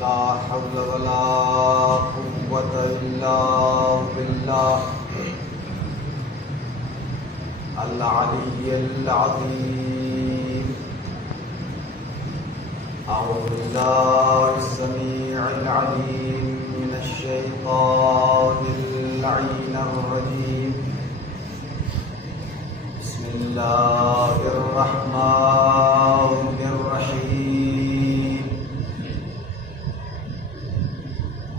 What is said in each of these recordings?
لا حول ولا قوة إلا بالله العلي العظيم. أعوذ بالله السميع العليم من الشيطان اللعين الرجيم. بسم الله الرحمن الرحيم.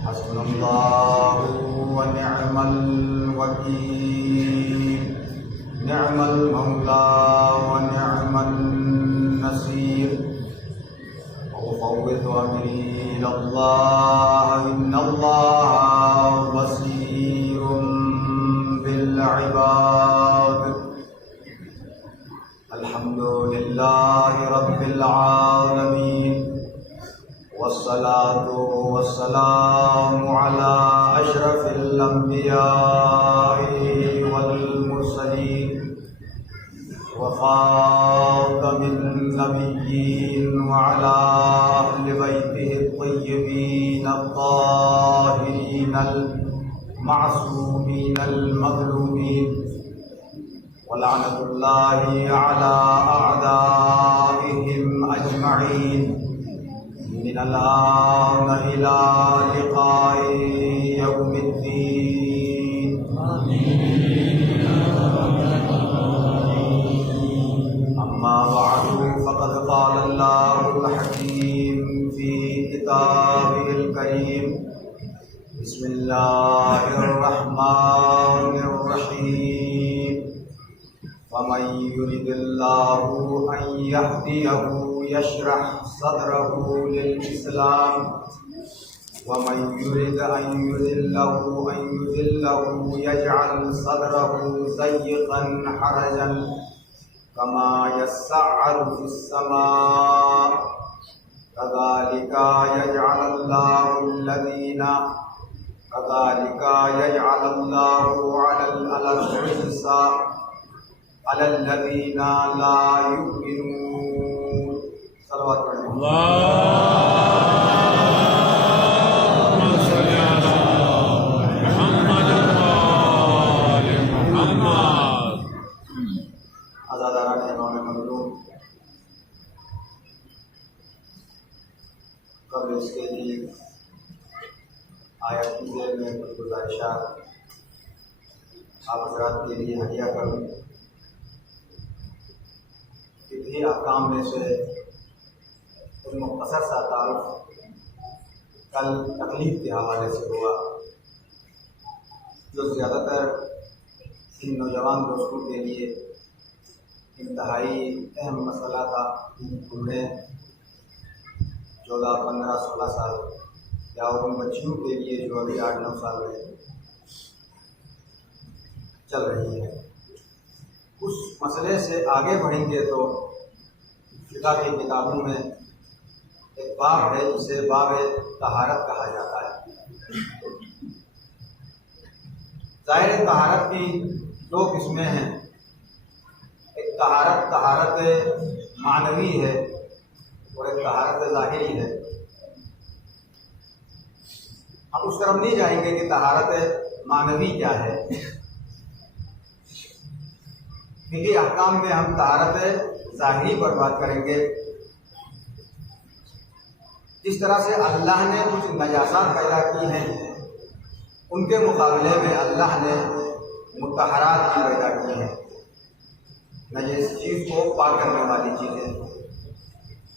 حسبنا الله ونعم الوكيل، نعم المولى ونعم النصير. وأفوض أمري إلى الله إن الله بصير بالعباد. الحمد لله رب العالمين، والصلاة والسلام على أشرف الأنبياء والمرسلين وخاتم النبيين وعلى أهل بيته الطيبين الطاهرين المعصومين المظلومين. ولعنة الله على أعدائهم أجمعين من الآن إلى لقاء يوم الدين. أما بعد فقد قال الله الحكيم في كتابه الكريم. بسم الله الرحمن الرحيم. ومن يرد الله أن يهديه يشرح صدره للإسلام، ومن يرد أن يذله يجعل صدره ضيقا حرجا كما يصعد في السماء. كذلك يجعل الله على الرجس على الذين لا يؤمنون. صلوات اللهم صل على محمد وآل محمد. آزاداران امام مظلوم، قبل اس کے لیے آیت کی ذیل میں کچھ گزارشات آپ حضرات کے لیے ہدیہ کروں. فقہی احکام میں سے ایک مختصر سا تعارف کل تقلید کے حوالے سے ہوا، جو زیادہ تر ان نوجوان دوستوں کے لیے انتہائی اہم مسئلہ تھا. ہم نے 14, 15, 16 سال یا ان بچیوں کے لیے جو ابھی 8, 9 سال میں چل رہی ہے. اس مسئلے سے آگے بڑھیں گے تو فقہ کی کتابوں میں ایک باب ہے جسے باب طہارت کہا جاتا ہے. ظاہر طہارت کی 2 قسمیں ہیں. ایک طہارت معنوی ہے اور ایک طہارت ظاہری ہے. ہم اس طرف نہیں جائیں گے کہ طہارت معنوی کیا ہے. فقہی احکام میں ہم طہارت ظاہری پر بات کریں گے. جس طرح سے اللہ نے کچھ نجاسات پیدا کی ہیں، ان کے مقابلے میں اللہ نے مطہرات بھی پیدا کی ہیں، نجس چیز کو پاک کرنے والی چیزیں.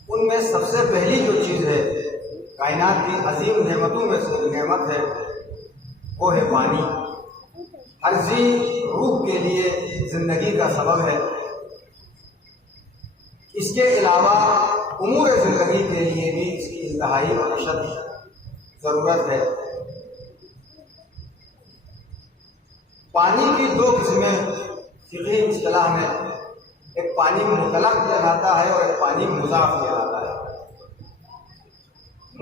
ان میں سب سے پہلی جو چیز ہے، کائنات کی عظیم نعمتوں میں سے نعمت ہے، وہ ہے پانی. ہر ذی روح کے لیے زندگی کا سبب ہے. اس کے علاوہ امور زندگی کے لیے بھی اس کی انتہائی معیشت ضرورت ہے. پانی کی 2 قسمیں فقہی اصطلاح میں، ایک پانی مطلق کہلاتا ہے اور ایک پانی مضاف کہلاتا ہے.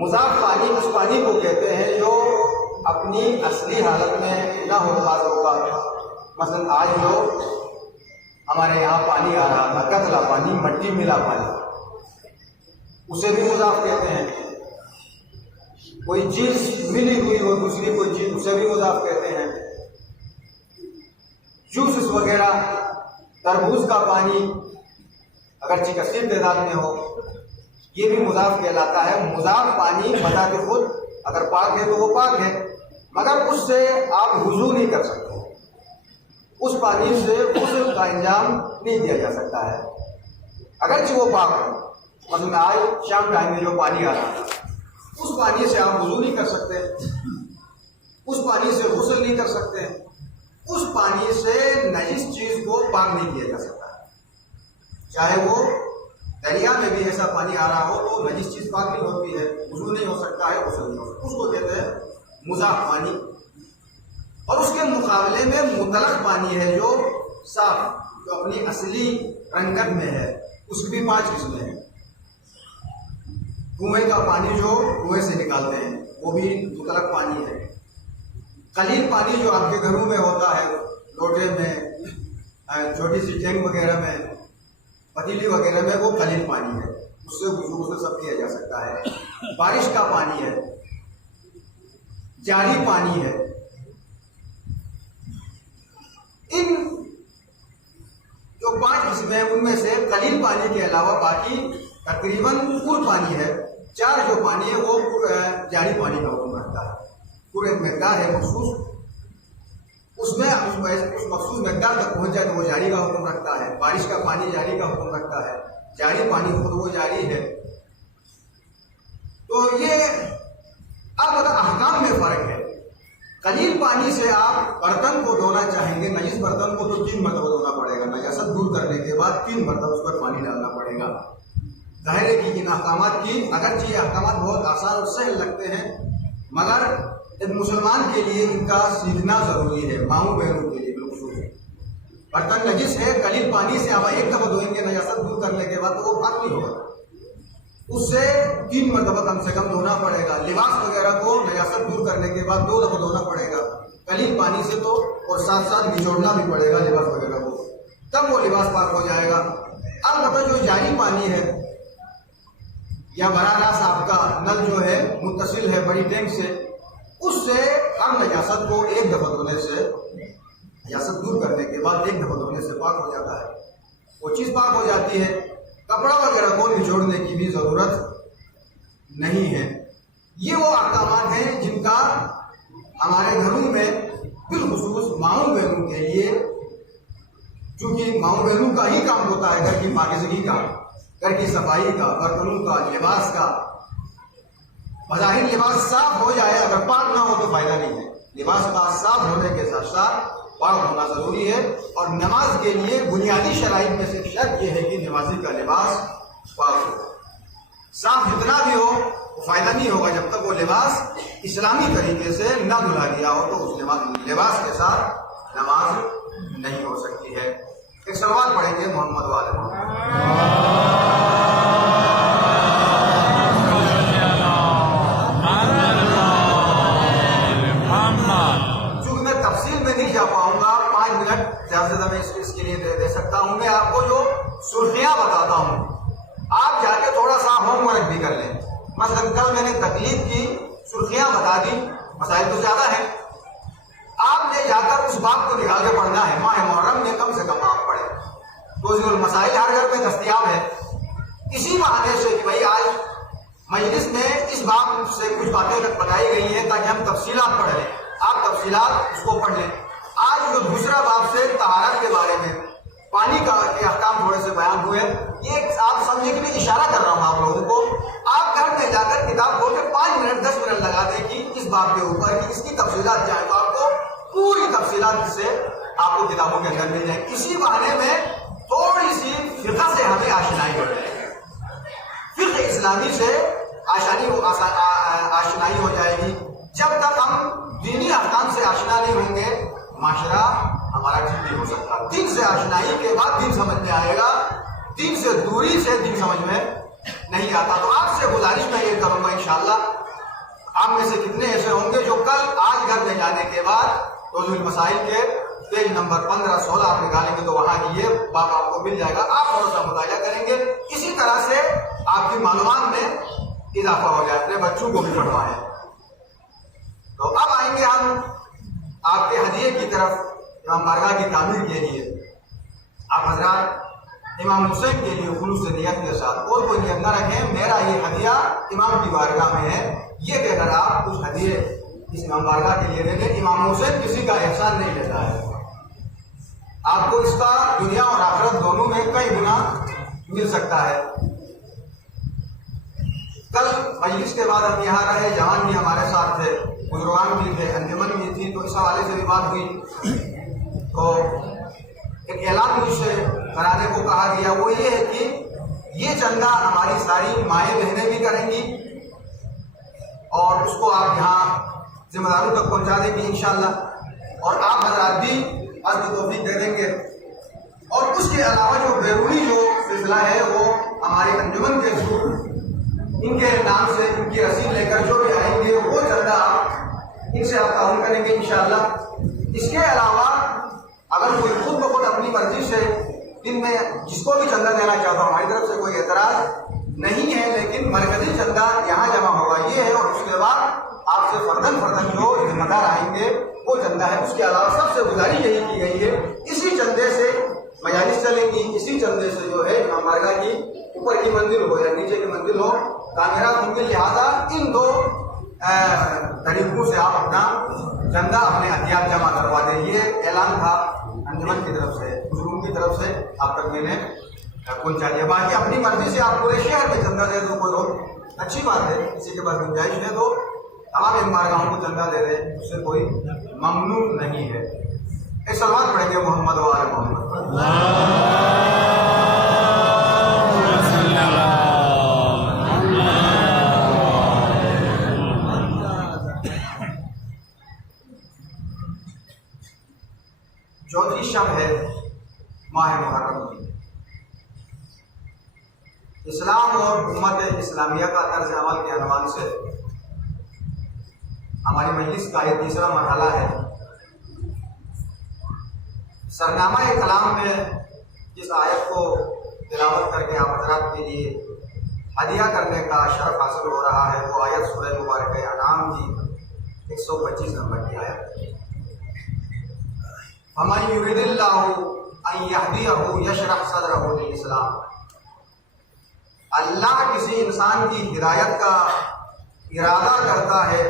مضاف پانی اس پانی کو کہتے ہیں جو اپنی اصلی حالت میں نہ ہو بعض اوقات. مثلا آج جو ہمارے یہاں پانی آ رہا تھا، کتلا پانی، مٹی ملا پانی، اسے بھی مضاف کہتے ہیں. کوئی چیز ملی ہوئی ہو دوسری کوئی چیز اسے بھی مضاف کہتے ہیں. جوسز وغیرہ، تربوز کا پانی اگرچہ کثیر تعداد میں ہو یہ بھی مضاف کہلاتا ہے. مضاف پانی بذات خود اگر پاک ہے تو وہ پاک ہے، مگر اس سے آپ وضو نہیں کر سکتے، اس پانی سے غسل کا انجام نہیں دیا جا سکتا ہے اگرچہ وہ پاک ہے. مثلا آج شام ٹائم میں جو پانی آ رہا ہے اس پانی سے آپ وضو نہیں کر سکتے، اس پانی سے غسل نہیں کر سکتے، اس پانی سے نجس چیز کو پاک نہیں کیا جا سکتا. چاہے وہ دریا میں بھی ایسا پانی آ رہا ہو تو نجس چیز پاک نہیں ہوتی ہے، وضو نہیں ہو سکتا ہے، غسل نہیں ہو سکتا، اس کو کہتے ہیں مضاف پانی. اور اس کے مقابلے میں مطلق پانی ہے جو صاف، جو اپنی اصلی رنگت میں ہے. اس کی بھی 5 قسمیں ہیں. کنویں کا پانی جو کنویں سے نکالتے ہیں وہ بھی مطلق پانی ہے. قلیل پانی جو آپ کے گھروں میں ہوتا ہے، لوٹے میں، چھوٹی سی ٹینک وغیرہ میں، پتیلی وغیرہ میں، وہ قلیل پانی ہے، اس سے وضو سے سب کیا جا سکتا ہے. بارش کا پانی ہے، جاری پانی ہے. ان جو 5 قسمیں ہیں ان میں سے قلیل پانی کے علاوہ باقی تقریباً پور پانی ہے. 4 جو پانی ہے وہ جاری پانی کا حکم رکھتا ہے. پورے مقدار ہے مخصوص، اس میں اس مخصوص مقدار تک پہنچ جائے تو وہ جاری کا حکم رکھتا ہے. بارش کا پانی جاری کا حکم رکھتا ہے، جاری پانی خود وہ جاری ہے. تو یہ اب اگر احکام میں فرق ہے. قلیل پانی سے آپ برتن کو دھونا چاہیں گے، نجس برتن کو تو 3 مرتبہ دھونا پڑے گا، نجاست دور کرنے کے بعد 3 مرتبہ اس پر پانی ڈالنا پڑے گا. ظاہر ہے کہ ان احکامات کی اگرچہ یہ احکامات بہت آسان اور سہل لگتے ہیں مگر ایک مسلمان کے لیے ان کا سیکھنا ضروری ہے. ماؤں بہنوں کے لیے بالخصوص برتن نجس ہے، قلیل پانی سے آپ 1 دفعہ دھوئیں گے نجاست دور کرنے کے بعد تو وہ پاک نہیں ہوگا، اس سے 3 مرتبہ کم سے کم دھونا پڑے گا. لباس وغیرہ کو نجاست دور کرنے کے بعد 2 دفعہ دھونا پڑے گا قلیل پانی سے تو، اور ساتھ ساتھ نچوڑنا بھی پڑے گا لباس وغیرہ کو، تب وہ لباس پاک ہو جائے گا. البتہ جو جاری پانی ہے یا براہ راست آپ کا نل جو ہے متصل ہے بڑی ٹینک سے، اس سے ہر نجاست کو 1 دفعہ دھونے سے، نجاست دور کرنے کے بعد 1 دفعہ دھونے سے پاک ہو جاتا ہے، وہ چیز پاک ہو جاتی ہے. کپڑا وغیرہ کو نچوڑنے کی بھی ضرورت نہیں ہے. یہ وہ احکامات ہیں جن کا ہمارے گھروں میں بالخصوص ماؤں بہنوں کے لیے، چونکہ ماؤں بہنوں کا ہی کام ہوتا ہے گھر کی پاکیزگی کا، گھر کی صفائی کا، برتنوں کا، لباس کا. بظاہر لباس صاف ہو جائے اگر پاک نہ ہو تو فائدہ نہیں ہے. لباس کا صاف ہونے کے ساتھ ساتھ پاک ہونا ضروری ہے. اور نماز کے لیے بنیادی شرائط میں سے شرط یہ ہے کہ نمازی کا لباس پاک ہو. صاف جتنا بھی ہو وہ فائدہ نہیں ہوگا جب تک وہ لباس اسلامی طریقے سے نہ دھلا گیا ہو، تو اس لباس کے ساتھ نماز نہیں ہو سکتی ہے. ایک سوال پڑھیں گے محمد والے نہیں جا پاؤں گا، 5 منٹ زیادہ سے زیادہ میں اس کے لیے دے سکتا ہوں. میں آپ کو جو سرخیاں بتاتا ہوں آپ جا کے تھوڑا سا ہوم ورک بھی کر لیں. مثلا کل میں نے تکلیف کی سرخیاں بتا دی، مسائل تو زیادہ ہیں، آپ نے جا کر اس بات کو نکال کے پڑھنا ہے. ماہ محرم میں کم سے کم آپ پڑھیں. توضیح المسائل ہر گھر میں دستیاب ہے. اسی بہانے سے کہ بھائی آج مجلس میں اس بات سے کچھ باتیں بتائی گئی ہیں تاکہ ہم تفصیلات پڑھ لیں، آپ تفصیلات اس کو پڑھ لیں. آج جو دوسرا باب سے طہارت کے بارے میں پانی کا کے احکام تھوڑے سے بیان ہوئے، یہ آپ سمجھے کہ میں اشارہ کر رہا ہوں آپ لوگوں کو. آپ گھر میں جا کر کتاب کھول کے 5 منٹ 10 منٹ لگا دیں کہ اس باب کے اوپر کہ اس کی تفصیلات جائیں تو آپ کو پوری تفصیلات سے آپ کو کتابوں کے اندر مل جائیں. اسی بہانے میں تھوڑی سی فقہ سے ہمیں آشنائی ہو جائے گی، فقہ اسلامی سے آشنائی ہو جائے گی. جب تک ہم دینی احکام سے آشنا نہیں ہوں گے معاشرہ ہمارا ٹھیک نہیں ہو سکتا. دین سے آشنائی کے بعد دین سمجھ میں آئے گا، دین سے دوری سے دین سمجھ میں نہیں آتا. تو آپ سے گزارش میں یہ کروں گا انشاءاللہ آپ میں سے کتنے ایسے ہوں گے جو کل آج گھر میں جانے کے بعد توضیح المسائل کے پیج نمبر 15-16 آپ نکالیں گے تو وہاں کی یہ باب آپ کو مل جائے گا. آپ تھوڑا سا مطالعہ کریں گے، اسی طرح سے آپ کی معلومات میں اضافہ ہو جائے. اپنے بچوں کو بھی پڑھوائیں. درمیان آپ کے ہدیے کی طرف امام بارگاہ کی تعمیر کے لیے آپ حضرات امام حسین کے لیے خلوص نیت کے ساتھ اور کوئی نیت نہ رکھیں، میرا یہ ہدیہ امام کی بارگاہ میں ہے، یہ کہہ کر آپ کچھ ہدیے اس امام بارگاہ کے لیے دے دیں۔ امام حسین کسی کا احسان نہیں لیتا ہے، آپ کو اس کا دنیا اور آخرت دونوں میں کئی گنا مل سکتا ہے۔ کل مجلس کے بعد ہم یہاں رہے، جوان بھی ہمارے ساتھ تھے، بزرگان بھی تھے، انجمن بھی تھی، تو اس حوالے سے بھی بات ہوئی تو ایک اعلان مجھ سے کرانے کو کہا گیا، وہ یہ ہے کہ یہ چندہ ہماری ساری مائیں بہنیں بھی کریں گی اور اس کو آپ یہاں ذمہ داروں تک پہنچا دیں گے انشاءاللہ، اور آپ حضرات بھی عزم توفیق دے دیں گے۔ اور اس کے علاوہ جو بیرونی جو سلسلہ ہے وہ ہمارے انجمن کے تھرو ان کے نام سے ان کی رسید لے کر جو بھی آئیں گے وہ چندہ آپ ان سے آپ تعاون کریں گے انشاءاللہ۔ اس کے علاوہ اگر کوئی خود بخود اپنی مرضی سے ان میں جس کو بھی چندہ دینا چاہتا ہوں، ہماری طرف سے کوئی اعتراض نہیں ہے، لیکن مرکزی چندہ یہاں جمع ہوگا یہ ہے، اور اس کے بعد آپ سے فردن جو ذمہ دار آئیں گے وہ چندہ ہے۔ اس کے علاوہ سب سے گزارش یہی کی گئی ہے، اسی چندے سے مجالس چلیں گی، اسی چندے سے جو ہے امام بارگاہ کی اوپر کی منزل ہو یا نیچے کی منزل ہو تعمیرات ہوں گے، لہٰذا ان دو طریقوں سے آپ اپنا چندہ اپنے احتیاط جمع کروا دیں۔ یہ اعلان تھا انجمن کی طرف سے، بزرگوں کی طرف سے آپ تک میں نے پہنچا دیا۔ باقی اپنی مرضی سے آپ پورے شہر میں چندہ دے دو، کوئی روک اچھی بات ہے، کسی کے پاس گنجائش ہے تو تمام ان بارگاہوں کو چندہ دے دیں، اس سے کوئی ممنوع نہیں ہے۔ ایک سلوات پڑھیں گے محمد و آل محمد۔ چوتھی شب ہے ماہ محرم کی۔ اسلام اور امت اسلامیہ کا طرز عمل کے عنوان سے ہماری مجلس کا یہ تیسرا مرحلہ ہے۔ سرنامہ کلام میں جس آیت کو تلاوت کر کے آپ حضرات کے لیے ہدیہ کرنے کا شرف حاصل ہو رہا ہے وہ آیت سورہ مبارکہ انعام کی 125 نمبر کی آیت ہے۔ فَمَن يُرِدِ اللَّهُ أَن يَهْدِيَهُ يَشْرَحْ صَدْرَهُ لِلْإِسْلَامِ، اللہ کسی انسان کی ہدایت کا ارادہ کرتا ہے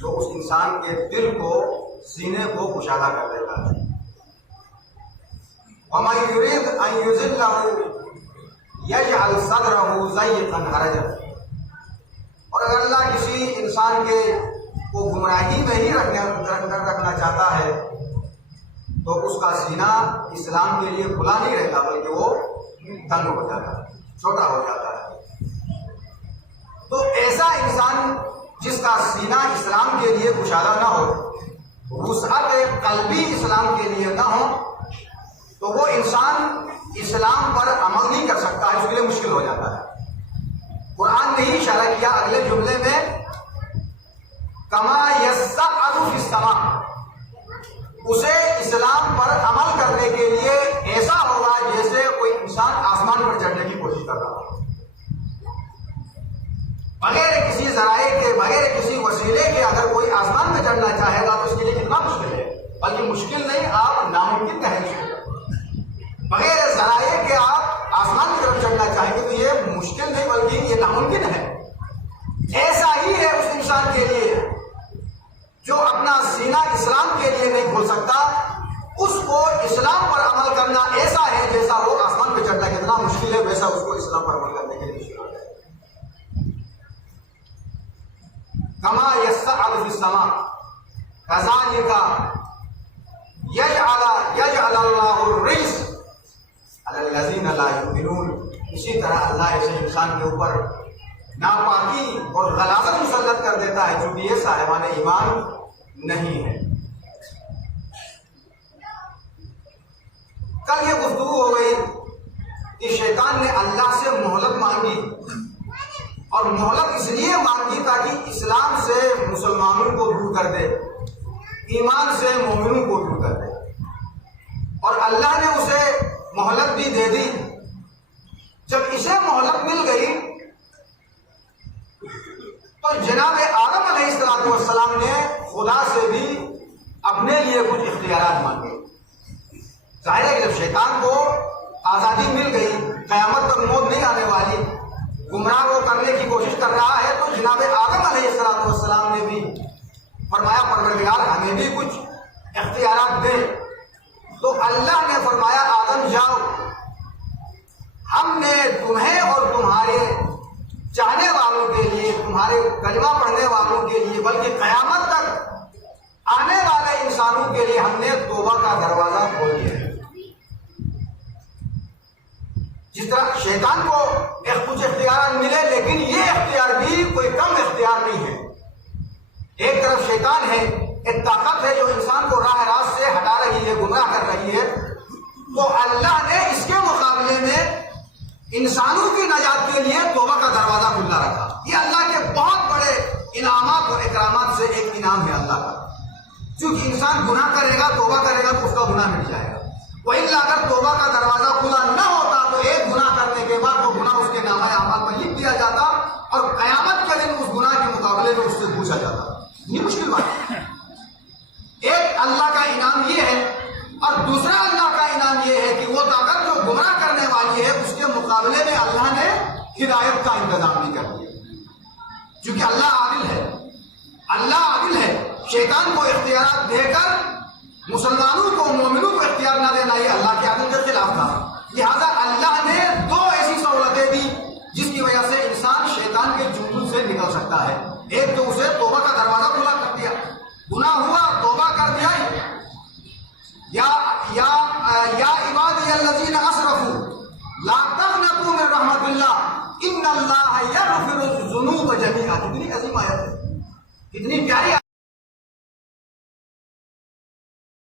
تو اس انسان کے دل کو، سینے کو کشادہ کر دیتا ہے۔ وَمَن يُرِدْ أَن يُضِلَّهُ يَجْعَلْ صَدْرَهُ ضَيِّقًا حَرَجًا، اور اگر اللہ کسی انسان کے کو گمراہی میں ہی رکھنا چاہتا ہے تو اس کا سینہ اسلام کے لیے کھلا نہیں رہتا بلکہ وہ تنگ ہو جاتا ہے، چھوٹا ہو جاتا ہے۔ تو ایسا انسان جس کا سینہ اسلام کے لیے کشادہ نہ ہو، وسعت قلبی اسلام کے لیے نہ ہو، تو وہ انسان اسلام پر عمل نہیں کر سکتا ہے، اس کے لیے مشکل ہو جاتا ہے۔ قرآن نے ہی اشارہ کیا اگلے جملے میں، کما یصعد فی السماء، اسے اسلام پر عمل کرنے کے لیے ایسا ہوگا جیسے کوئی انسان آسمان پر چڑھنے کی کوشش کر رہا ہو، بغیر کسی ذرائع کے، بغیر کسی وسیلے کے اگر کوئی آسمان پہ چڑھنا چاہے گا تو اس کے لیے کتنا مشکل ہے، بلکہ مشکل نہیں، آپ ناممکن کہیں گے۔ بغیر ذرائع کے آپ آسمان کی طرف چڑھنا چاہیں گے تو یہ مشکل نہیں بلکہ یہ ناممکن ہے۔ ایسا ہی ہے اس انسان کے لیے جو اپنا سینہ اسلام کے لیے نہیں کھول سکتا، اس کو اسلام پر عمل کرنا ایسا ہے جیسا وہ آسمان پہ چڑھنا کتنا مشکل ہے، ویسا اس کو اسلام پر عمل کرنے کے لیے مشکل ہے۔ کما یصعد فی السماء کذالک یجعل اللہ الرجس علی الذین لا یؤمنون، اسی طرح اللہ ایسے انسان کے اوپر ناپاکی اور غلاظت مسلط کر دیتا ہے چونکہ یہ صاحبان ایمان نہیں ہے۔ کل یہ گفتگو ہو گئی کہ شیطان نے اللہ سے مہلت مانگی، اور مہلت اس لیے مانگی تاکہ اسلام سے مسلمانوں کو دور کر دے، ایمان سے مومنوں کو دور کر دے، اور اللہ نے اسے مہلت بھی دے دی۔ جب اسے مہلت مل گئی تو جناب آدم علیہ السلام نے خدا سے بھی اپنے لیے کچھ اختیارات مانگے۔ ظاہر ہے کہ جب شیطان کو آزادی مل گئی، قیامت تک موت نہیں آنے والی، گمراہ وہ کرنے کی کوشش کر رہا ہے، تو جناب آدم علیہ السلام نے بھی فرمایا پروردگار ہمیں بھی کچھ اختیارات دے۔ تو اللہ نے فرمایا آدم جاؤ، ہم نے تمہیں اور تمہارے چاہنے والوں کے لیے، تمہارے کلمہ پڑھنے والوں کے لیے، بلکہ قیامت تک آنے والے انسانوں کے لیے ہم نے توبہ کا دروازہ کھول دیا ہے۔ جس طرح شیطان کو کچھ اختیارات ملے، لیکن یہ اختیار بھی کوئی کم اختیار نہیں ہے۔ ایک طرف شیطان ہے، ایک طاقت ہے جو انسان کو راہ راست سے ہٹا رہی ہے، گمراہ کر رہی ہے، تو اللہ نے اس کے مقابلے میں انسانوں کی نجات کے لیے توبہ کا دروازہ کھلا رکھا۔ یہ اللہ کے بہت بڑے انعامات اور اکرامات سے ایک انعام ہے اللہ کا۔ چونکہ انسان گناہ کرے گا، توبہ کرے گا تو اس کا گناہ مٹ جائے گا۔ وإلا اگر توبہ کا دروازہ کھلا نہ ہوتا تو ایک گناہ کرنے کے بعد وہ گناہ اس کے نامہ اعمال میں لکھ دیا جاتا اور قیامت کے دن اس گناہ کے مقابلے میں اس سے پوچھا جاتا۔ یہ مشکل بات ہے۔ ایک اللہ کا انعام یہ ہے، اور دوسرا اللہ کا انعام یہ ہے کہ وہ طاقت جو گمراہ کرنے والی ہے اس کے مقابلے میں اللہ نے ہدایت کا انتظام بھی کر دیا۔ کیونکہ اللہ عادل ہے، اللہ عادل ہے۔ شیطان کو اختیارات دے کر مسلمانوں کو، مومنوں کو اختیار نہ دینا یہ اللہ کے عدل کے خلاف تھا۔ لہذا اللہ نے دو ایسی سہولتیں دی جس کی وجہ سے انسان شیطان کے جنون سے نکل سکتا ہے۔ ایک تو اسے توبہ کا دروازہ کھلا کر دیا، گناہ ہوا توبہ کر دیا، یا عبادی الذین اسرفوا لا تقنطوا من رحمت اللہ ان اللہ یغفر الذنوب جميعا۔ کتنی عظیم آیت ہے، کتنی پیاری